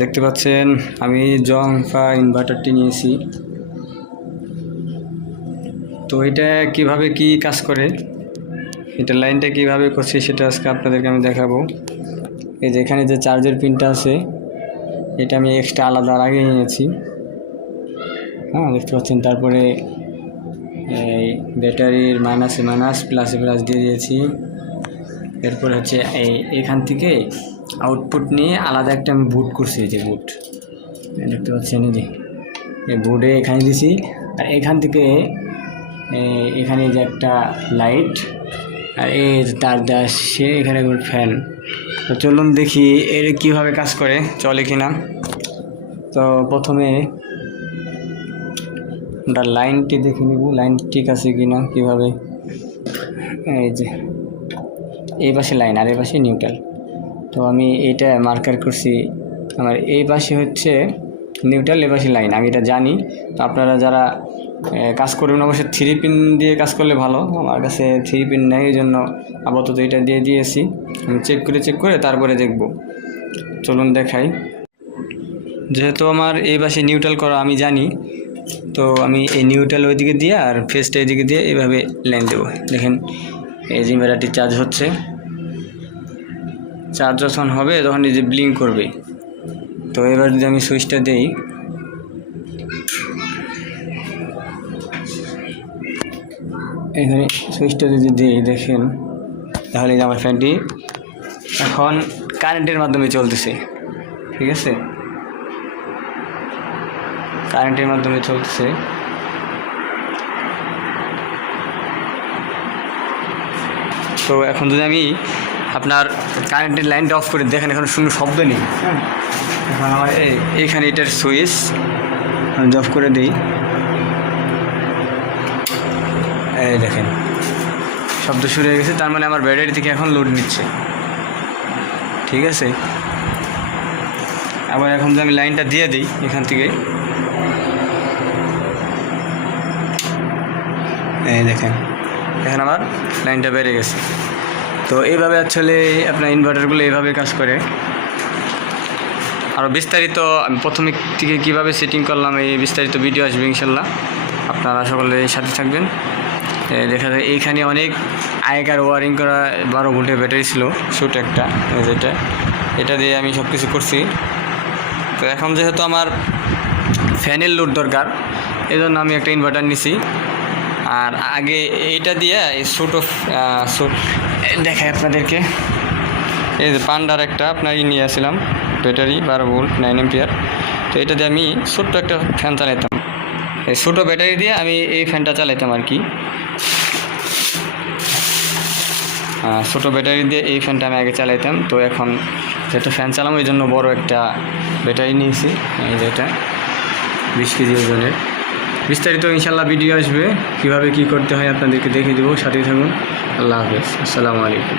দেখতে পাচ্ছেন আমি জংফা ইনভার্টারটি নিয়েছি। তো এটা কিভাবে কি কাজ করে, এটা লাইনটা কিভাবে করছি সেটা আজকে আপনাদেরকে আমি দেখাবো। এই যে এখানে যে চার্জের পিনটা আছে এটা আমি এক্সট্রা আলাদা লাগিয়ে নিয়েছি। হ্যাঁ, দেখতে পাচ্ছেন। তারপরে এই ব্যাটারির মাইনাসে মাইনাস প্লাসে প্লাস দিয়ে দিয়েছি। এরপর হচ্ছে এখান থেকে আউটপুট নিয়ে আলাদা একটা আমি বুট করছি। এই যে বুট দেখতে পাচ্ছেন, এই যে এই বুটে এখানে দিছি। আর এখান থেকে এখানে যে একটা লাইট আর এই তার দেওয়া আসছে, এখানে ফ্যান। তো চলুন দেখি এর কীভাবে কাজ করে, চলে কিনা। তো প্রথমে আমরা লাইনটি দেখে নিব, লাইন ঠিক আছে কিনা। কীভাবে, এই যে এই পাশে লাইন আর এই পাশে নিউট্রাল। তো আমি এটা মার্কার করছি, আমার এই পাশে হচ্ছে নিউট্রাল, এই পাশে লাইন। আমি এটা জানি। তো আপনারা যারা কাজ করবেন অবশ্যই 3 পিন দিয়ে কাজ করলে ভালো। আমার কাছে 3 পিন নেই, এই জন্য আপাতত এটা দিয়ে দিয়েছি। আমি চেক করে তারপরে দেখব। চলুন দেখাই। যেহেতু আমার এই পাশে নিউট্রাল করা আমি জানি, তো আমি এই নিউট্রাল ওইদিকে দিয়ে আর ফেসটা এইদিকে দিয়ে এইভাবে লাইন দেবো। দেখেন এই যে ইনভার্টারটি চার্জ হচ্ছে। চার্জ যখন হবে তখন এই যে ব্লিঙ্ক করবে। তো এবার যদি আমি সুইচটা দেই, এখানে সুইচটা যদি দিই দেখেন, তাহলে আমার ফ্যানটি এখন কারেন্টের মাধ্যমে চলতেছে। ঠিক আছে, কারেন্টের মাধ্যমে চলতেছে। তো এখন যদি আমি আপনার কারেন্টের লাইনটা অফ করে দেখেন, এখন শুধু শব্দ নেই। হ্যাঁ, এখন আমার এইখানে এটার সুইচ আমি অফ করে দিই। এই দেখেন শব্দ শুরু হয়ে গেছে, তার মানে আমার ব্যাটারি থেকে এখন লোড নিচ্ছে। ঠিক আছে, আবার এখন যদি আমি লাইনটা দিয়ে দিই এখান থেকে, এই দেখেন এখন আমার লাইনটা বেড়ে গেছে। তো এইভাবে আসলে আপনার ইনভার্টারগুলো এইভাবে কাজ করে। আরও বিস্তারিত আমি প্রথমে থেকে কীভাবে সেটিং করলাম এই বিস্তারিত ভিডিও আসবে ইনশাল্লাহ। আপনারা সকলে সাথে থাকবেন। দেখা যায় এইখানে অনেক আগেকার ওয়ারিং করা 12 ভোল্টের ব্যাটারি ছিল, ছোট একটা, যেটা এটা দিয়ে আমি সব কিছু করছি। তো এখন যেহেতু আমার ফ্যানের লোড দরকার, এই জন্য আমি একটা ইনভার্টার নিছি। আর আগে এইটা দিয়ে এই ছোটো দেখায় আপনাদেরকে, এই যে পান্ডার একটা আপনার নিয়ে আসছিলাম ব্যাটারি 12 ভোল্ট 9 এম্পিয়ার। তো এটা দিয়ে আমি ছোট্ট একটা ফ্যান চালাইতাম। এই ছোটো ব্যাটারি দিয়ে আমি এই ফ্যানটা চালাইতাম আর কি। ছোটো ব্যাটারি দিয়ে এই ফ্যানটা আমি আগে চালাইতাম। তো এখন যেটা ফ্যান চালাবো এই জন্য বড় একটা ব্যাটারি নিয়েছি, এই যেটা 20 কেজি ওজনের। বিস্তারিত ইনশাল্লাহ ভিডিও আসবে, কীভাবে কী করতে হয় আপনাদেরকে দেখিয়ে দেবো। সাথেই থাকুন। আল্লাহ হাফেজ, আসসালামু আলাইকুম।